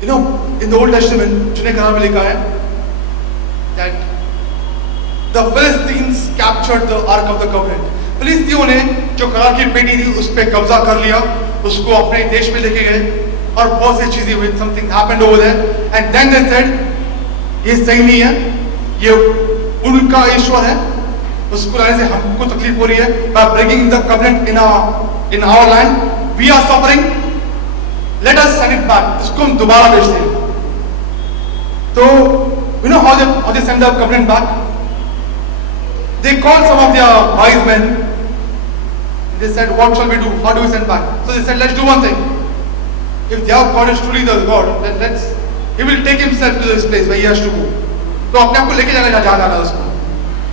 You know, in the Old Testament, जुने करार में लिखा है that the Philistines captured the Ark of the Covenant. फिलिस्तियों ने जो करार की पेटी थी उस पे कब्जा कर लिया, उसको अपने देश में लेके गए और बहुत सी चीजें हुई. Something happened over there, and then they said, ये सही नहीं है, ये उनका ईश्वर है, उसको लाने से हमको तकलीफ हो रही है. By bringing the covenant in our land, we are suffering. Let us send it back. इसको हम दोबारा भेजते हैं. तो you know how they send the covenant back? They called some of their wise men. They said, what shall we do? How do we send back? So they said, let's do one thing. If their God is truly the God, then He will take Himself to this place where He has to go. तो अपने आप को लेके जाना जहाँ जाना है उसको.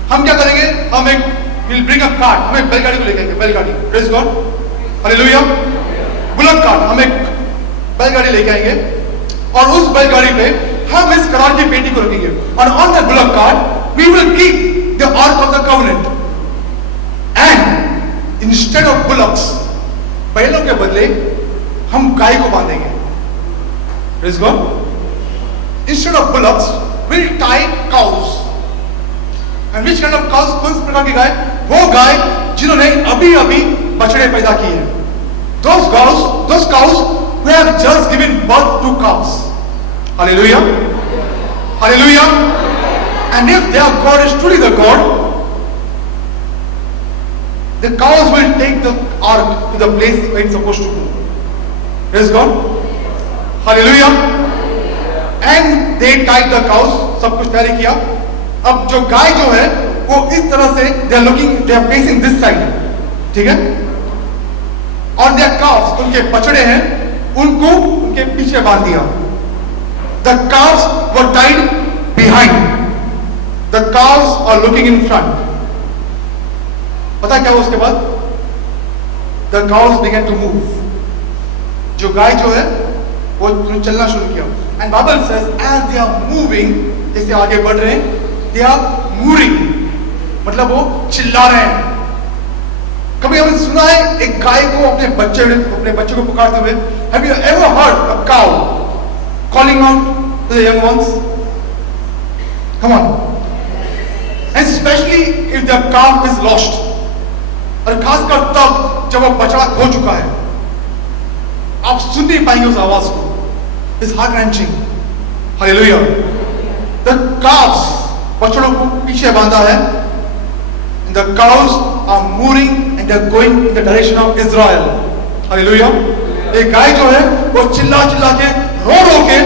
हम क्या करेंगे? हम एक we'll bring a cart. हम एक बैलगाड़ी को लेके आएंगे. बैलगाड़ी. Praise God. Hallelujah. Bullock cart. हम एक बैलगाड़ी लेके आएंगे और उस बैलगाड़ी पे हम इस करार की पेटी को रखेंगे. और on the bullock cart we will keep the Ark of the Covenant. And instead of bullocks, बैलों के बदले हम गाय को बांधेंगे. Praise God. Instead of bullocks, we'll tie cows. And which kind of cows? कौन प्रकार की गाय? वो गाय जिन्होंने अभी बछड़े पैदा किए हैं. Those cows who have just given birth to calves. Hallelujah. Hallelujah. And if their God is truly the God, the cows will take the ark to the place where it's supposed to go. Praise God. Hallelujah. And they tied the cows. सब कुछ तैयारी किया. अब जो गाय जो है वो इस तरह से they are facing this side. ठीक है? और their calves, उनके बछड़े हैं, उनको उनके पीछे बांध दिया. The calves were tied behind. The cows are looking in front. पता क्या हुआ उसके बाद? The cows began to move. जो गाय जो है वो चलना शुरू किया. And Bible says as they are moving, जैसे आगे बढ़ रहे हैं, they are mooring. मतलब वो चिल्ला रहे हैं. कभी हमने सुना है एक गाय को अपने बच्चे को पुकारते हुए? Have you ever heard a cow calling out to the young ones? Come on. And especially if the calf is lost. और खासकर तब जब वो बछड़ा खो चुका है, आप सुन नहीं पाएंगे उस आवाज को. It's heart wrenching. Hallelujah. The calves, बछड़ों को पीछे बांधा है. And the cows are mooring and they are going in the direction of Israel. Hallelujah. एक गाय जो है वो चिल्ला के रो के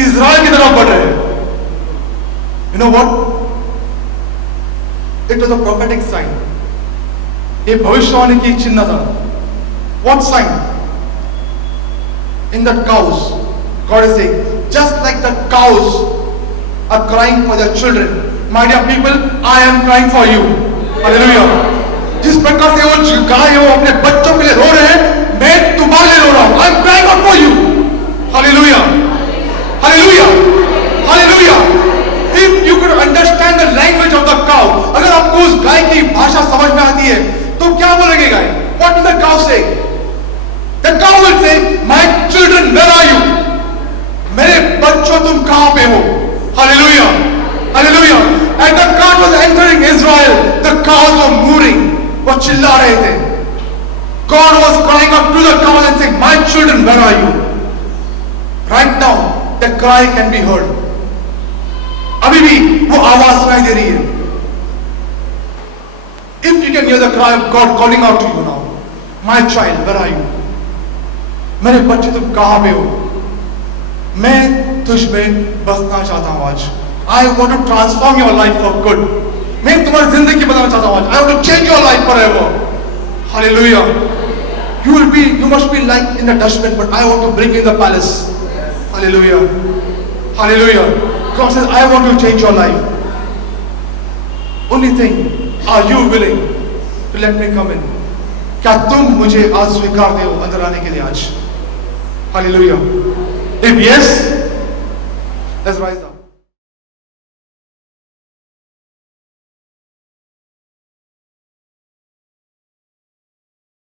इज़राइल की तरफ बढ़ रहे हैं. You know what? It was a prophetic sign. ये भविष्यवाणी की चिन्ह था. What sign? In the cows, God is saying, just like the cows are crying for their children, my dear people, I am crying for you. Hallelujah. जिस प्रकार से वो गाय वो अपने बच्चों के लिए रो रहे हैं, मैं तुम्हारे लिए रो रहा हूं. I am crying out for you. Hallelujah. Hallelujah. Hallelujah. If you could understand the language of the cow, अगर आपको उस गाय की भाषा समझ में आती है, तो क्या बोलेगी गाय? What will the cow say? The cow will say, my children, where are you? मेरे बच्चों तुम कहां पे हो? Hallelujah. Hallelujah. As the cart was entering Israel, the cows were mooring. वो चिल्ला रहे थे. God was crying out to the cows and saying, my children, where are you? Right now, the cry can be heard. अभी भी वो आवाज सुनाई दे रही है. If you can hear the cry of God calling out to you now, my child, where are you? मेरे बच्चे तुम कहां पे हो? मैं तुझ में बसना चाहता हूं आज. I want to transform your life for good. मैं तुम्हारी जिंदगी बनाना चाहता हूं आज. I want to change your life forever. Hallelujah. You must be like in the dustbin, but I want to bring you in the palace. Hallelujah. Hallelujah. God says, I want to change your life. Only thing, are you willing to let me come in? क्या तुम मुझे आज स्वीकार दो अंदर आने के लिए आज? Hallelujah. If yes, let's rise up.